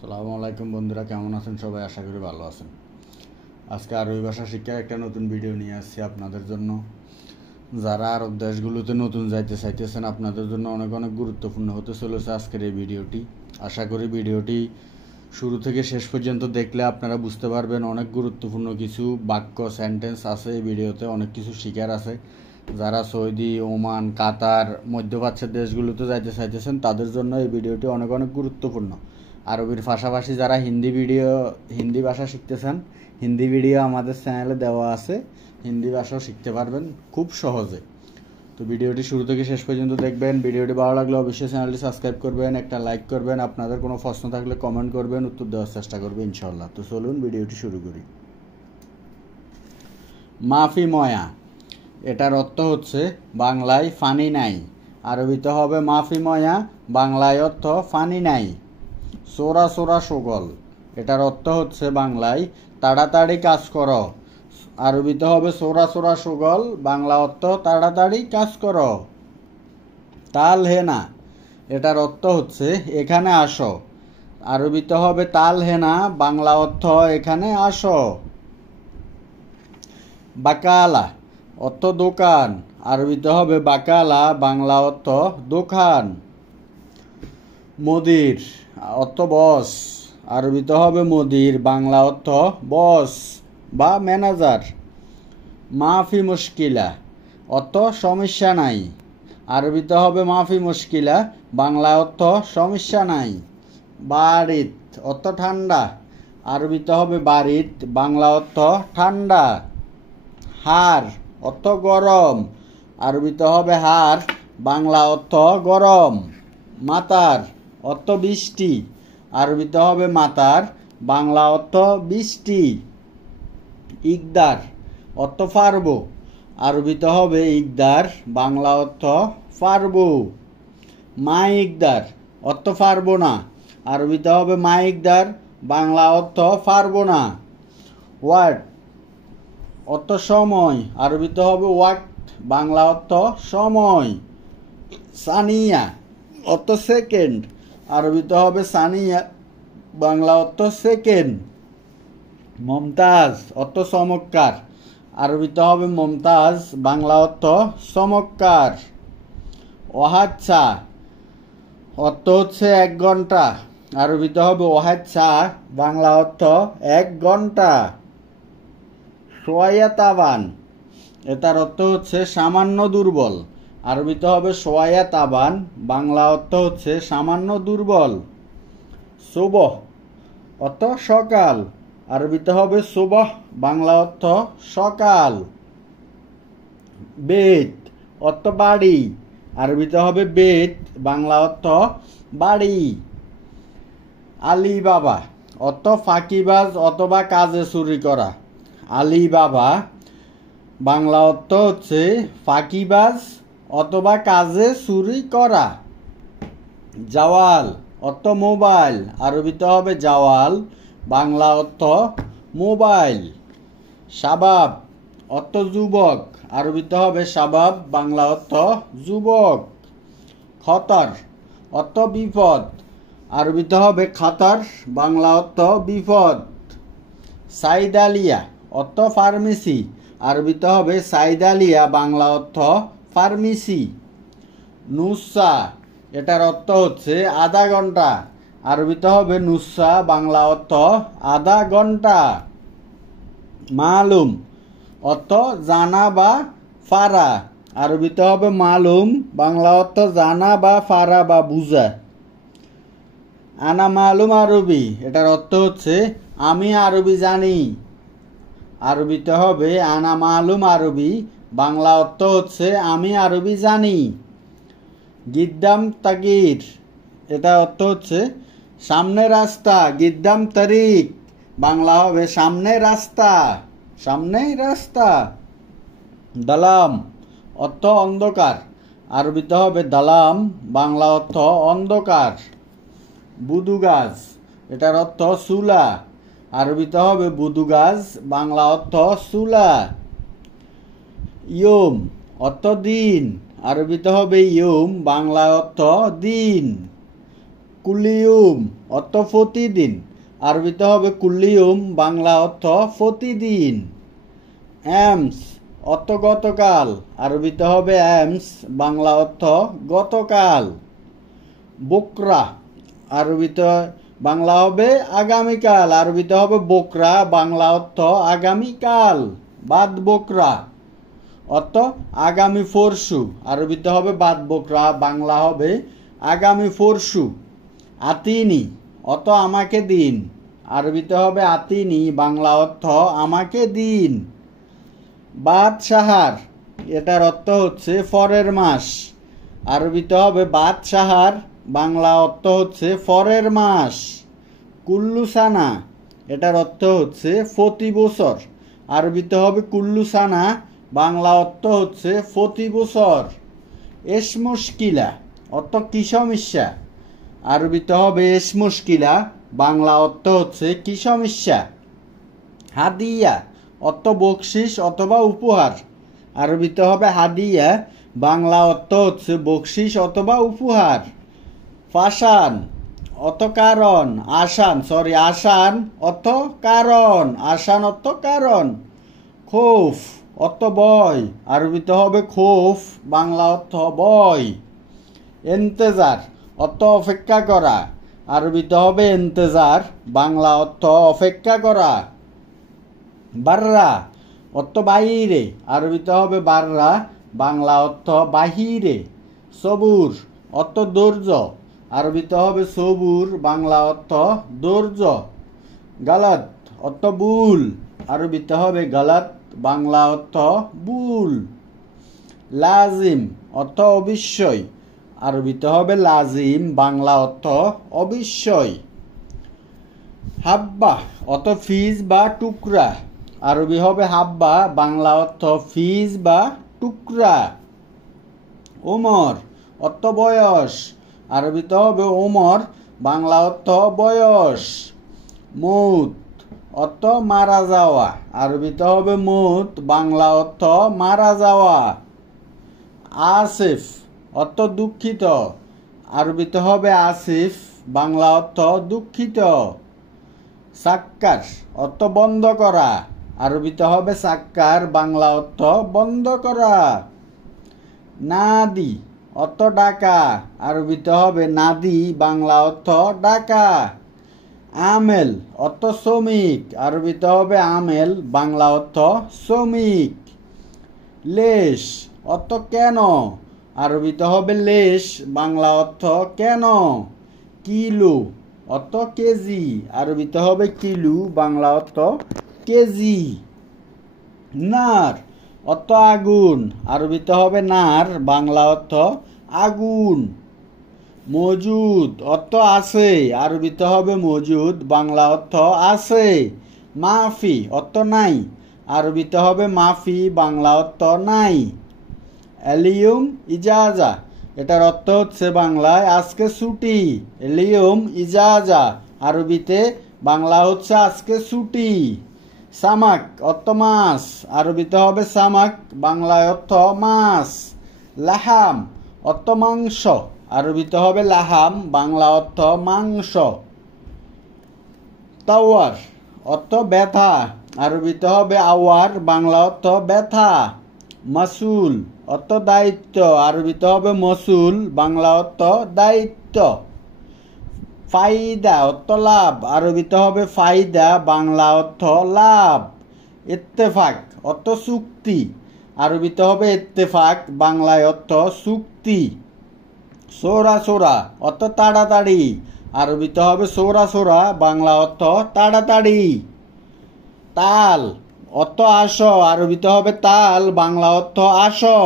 আসসালামু আলাইকুম বন্ধুরা, কেমন আছেন সবাই? আশা করি ভালো আছেন। আজকে আরবি ভাষা শিক্ষার একটা নতুন ভিডিও নিয়ে আসছি আপনাদের জন্য। যারা আরব দেশগুলোতে নতুন যাইতে চাইতেছেন আপনাদের জন্য অনেক অনেক গুরুত্বপূর্ণ হতে চলেছে আজকের এই ভিডিওটি। আশা করি ভিডিওটি শুরু থেকে শেষ পর্যন্ত দেখলে আপনারা বুঝতে পারবেন অনেক গুরুত্বপূর্ণ কিছু বাক্য সেন্টেন্স আছে এই ভিডিওতে, অনেক কিছু শিখার আছে। যারা সৌদি, ওমান, কাতার, মধ্যপ্রাচ্যের দেশগুলোতে যাইতে চাইতেছেন তাদের জন্য এই ভিডিওটি অনেক অনেক গুরুত্বপূর্ণ। আরবির পাশাপাশি যারা হিন্দি ভাষা শিখতেছেন, হিন্দি ভিডিও আমাদের চ্যানেলে দেওয়া আছে, হিন্দি ভাষাও শিখতে পারবেন খুব সহজে। তো ভিডিওটি শুরু থেকে শেষ পর্যন্ত দেখবেন। ভিডিওটি ভালো লাগলে অবশ্যই চ্যানেলটি সাবস্ক্রাইব করবেন, একটা লাইক করবেন, আপনাদের কোনো প্রশ্ন থাকলে কমেন্ট করবেন, উত্তর দেওয়ার চেষ্টা করবেন ইনশাল্লাহ। তো চলুন ভিডিওটি শুরু করি। মাফি ময়া, এটার অর্থ হচ্ছে বাংলায় ফানি নাই, আরবিতে হবে মাফি ময়া, বাংলায় অর্থ ফানি নাই। সোরা সোরা সুগল, এটার অর্থ হচ্ছে বাংলায় তাড়াতাড়ি কাজ করো, আরবিতে হবে সোরা সোরা সুগল, বাংলা অর্থ তাড়াতাড়ি কাজ করো। তাল হেনা, এটার অর্থ হচ্ছে এখানে আসো, আরবিতে হবে তাল হেনা, বাংলা অর্থ এখানে আসো। বাকালা, অর্থ দোকান, আরবিতে হবে বাকালা, বাংলা অর্থ দোকান। মদির, অর্থ বস, আরবিতে হবে মদির, বাংলা অর্থ বস বা ম্যানেজার। মাফি মুশকিলা, অর্থ সমস্যা নাই, আরবিতে হবে মাফি মুশকিলা, বাংলা অর্থ সমস্যা নাই। বারিদ, অর্থ ঠান্ডা, আরবিতে হবে বারিদ, বাংলা অর্থ ঠান্ডা। হার, অর্থ গরম, আরবিতে হবে হার, বাংলা অর্থ গরম। মাতার, অর্থ বৃষ্টি, আরবিতে হবে মাতার, বাংলা অর্থ বৃষ্টি। ইকদার, অর্থ পারবো, আরবিতে হবে ইকদার, বাংলা অর্থ পারবো। মা ইকদার, অর্থ পারবো না, আরবিতে হবে মা ইকদার, বাংলা অর্থ পারবো না। ওয়াট, অর্থ সময়, আরবিতে হবে ওয়াক্ত, বাংলা অর্থ সময়। সানিয়া, অর্থ সেকেন্ড, আরবিতে হবে সানিয়া, বাংলা অর্থ সেকেন্ড। মমতাজ, অর্থ চমৎকার, আরবিতে হবে মমতাজ, বাংলা অর্থ চমৎকার। ওহাচ্ছা, অর্থ হচ্ছে 1 ঘন্টা, আরবিতে হবে ওহাচ্ছা, বাংলা অর্থ 1 ঘন্টা। সোয়া তাবান, এটার অর্থ হচ্ছে সামান্য দুর্বল, আরবিতে হবে সোয়া তাবান, বাংলা অর্থ হচ্ছে সামান্য দুর্বল। সুবহ, অর্থ সকাল, আরবিতে হবে সুবহ, বাংলা অর্থ সকাল। বেত, অর্থ বাড়ি, আরবিতে হবে বেত, বাংলা অর্থ বাড়ি। আলী বাবা, অর্থ ফাঁকিবাজ অথবা কাজে চুরি করা, আলী বাবা, বাংলা অর্থ হচ্ছে ফাঁকিবাজ অথবা কাজে চুরি করা। জাওয়াল, অর্থ মোবাইল, আরবিতে হবে জাওয়াল, বাংলা অর্থ মোবাইল। শাবাব, অর্থ যুবক, আরবিতে হবে শাবাব, বাংলা অর্থ যুবক। খতর, অর্থ বিপদ, আরবিতে হবে খাতর, বাংলা অর্থ বিপদ। সাইদালিয়া, অর্থ ফার্মেসি, আরবিতে হবে সাইদালিয়া, বাংলা অর্থ ফার্মেসি। নুসা, এটার অর্থ হচ্ছে আধা ঘন্টা, আরবিতে হবে নুসা, বাংলা অর্থ আধা ঘন্টা। মালুম, অর্থ জানা বা ফারা, আরবিতে হবে মালুম, বাংলা অর্থ জানা বা ফারা বা বুঝা। আনা মালুম আরবি, এটার অর্থ হচ্ছে আমি আরবি জানি, আরবিতে হবে আনা মালুম আরবি, বাংলা অর্থ হচ্ছে আমি আরবি জানি। গিদ্দাম তাগির, এটা অর্থ হচ্ছে সামনে রাস্তা, গিদ্দাম তারিক, বাংলা হবে সামনে রাস্তা, সামনে রাস্তা। দালাম, অর্থ অন্ধকার, আরবিতে হবে দালাম, বাংলা অর্থ অন্ধকার। বুদু গাছ, এটার অর্থ চুলা, আরবিতে হবে বুদু গাছ, বাংলা অর্থ চুলা। ইয়ম, অর্থ দিন, আরবিতে হবে ইয়ম, বাংলা অর্থ দিন। কুলিয়ুম অর্থ প্রতিদিন, আরবিতে হবে কুলিয়ুম, বাংলা অর্থ প্রতিদিন। অ্যামস অর্থ গতকাল, আরবিতে হবে অ্যামস, বাংলা অর্থ গতকাল। বুকরা আরবিতে বাংলা হবে আগামীকাল, আরবিতে হবে বোকরা, বাংলা অর্থ আগামীকাল। বাদ বোকরা অর্থ আগামী পরশু, আরবিতে হবে বাদ বোকরা, বাংলা হবে আগামী পরশু। আতিনি অর্থ আমাকে দিন, আরবিতে হবে আতিনি, বাংলা অর্থ আমাকে দিন। বাদ সাহার এটার অর্থ হচ্ছে পরের মাস, আরবিতে হবে বাদ সাহার, বাংলা অর্থ হচ্ছে পরের মাস। কুল্লুসানা এটার অর্থ হচ্ছে প্রতি বছর, আরবিতে হবে কুল্লুসানা, বাংলা অর্থ হচ্ছে প্রতি বছর। এস মুশকিলা অর্থ কি সমস্যা, আরবিতে হবে এস মুশকিলা, বাংলা অর্থ হচ্ছে কি সমস্যা। হাদিয়া অর্থ বকশিস অথবা উপহার, আরবিতে হবে হাদিয়া, বাংলা অর্থ হচ্ছে বকশিস অথবা উপহার। ফাসান অর্থ কারণ, আসান অর্থ কারণ, আসান অর্থ কারণ। খৌফ অর্থ ভয়, আরবিতে হবে খৌফ, বাংলা অর্থ ভয়। ইন্তেজার অর্থ অপেক্ষা করা, আরবিতে হবে ইন্তেজার, বাংলা অর্থ অপেক্ষা করা। বাররা অর্থ বাহিরে, আরবিতে হবে বাররা, বাংলা অর্থ বাহিরে। সবুর অর্থ ধৈর্য, আরবিতে হবে সবুর, বাংলা অর্থ ধৈর্য। গালাত অর্থ ভুল, আরবিতে হবে গালাত, বাংলা অর্থ ভুল। লাজিম অর্থ অবশ্যই, আরবিতে হবে লাজিম, বাংলা অর্থ অবশ্যই। হাব্বা অর্থ ফিজ বা টুকরা, আরবি হবে হাব্বা, বাংলা অর্থ ফিজ বা টুকরা। ওমর অর্থ বয়স, আরবিতে হবে ওমর, বাংলা অর্থ বয়স। মৌত অর্থ মারা যাওয়া, আরবিতে হবে মৌত, বাংলা অর্থ মারা যাওয়া। আসিফ অর্থ দুঃখিত, আরবিতে হবে আসিফ, বাংলা অর্থ দুঃখিত। সাক্কার অর্থ বন্ধ করা, আরবিতে হবে সাক্কার, বাংলা অর্থ বন্ধ করা। নাদি অর্থ ডাকা, আরবিতে হবে নাদি, বাংলা অর্থ ডাকা। আমেল অর্থ শ্রমিক, আরবিতে হবে আমেল, বাংলা অর্থ শ্রমিক। লেশ অর্থ কেন, আরবিতে হবে লেশ, বাংলা অর্থ কেন। কিলো অর্থ কেজি, আরবিতে হবে কিলু, বাংলা অর্থ কেজি। নার অর্থ আগুন, আরবিতে হবে নার, বাংলা অর্থ আগুন। মজুদ অর্থ আছে, আরবিতে হবে মজুদ, বাংলা অর্থ আছে। মাফি অর্থ নাই, আরবিতে হবে মাফি, বাংলা অর্থ নাই। এলিয়ম ইজাজা এটার অর্থ হচ্ছে বাংলায় আজকে ছুটি, এলিয়ম ইজাজা, আরবিতে বাংলা হচ্ছে আজকে ছুটি। সামাক অর্থ মাছ, আরবিতে হবে সামাক, বাংলায় অর্থ মাছ। লাহাম অর্থ মাংস, আরবিতে হবে লাহাম, বাংলা অর্থ মাংস। তাওয়ার অর্থ ব্যথা, আরবিতে হবে আওয়ার, বাংলা অর্থ ব্যথা। মাসুল অর্থ দায়িত্ব, আরবিতে হবে মসুল, বাংলা অর্থ দায়িত্ব। ফাইদা অর্থ লাভ, আরবিতে হবে ফাইদা, বাংলা অর্থ লাভ। ইত্তেফাক অর্থ চুক্তি, আরবিতে হবে ইত্তেফাক, বাংলায় অর্থ চুক্তি। সোরা সোরা অর্থ তাড়াতাড়ি, আরবিতে হবে সোরা সোরা, বাংলা অর্থ তাড়াতাড়ি। তাল অর্থ আসো, আরবিতে হবে তাল, বাংলা অর্থ আসো।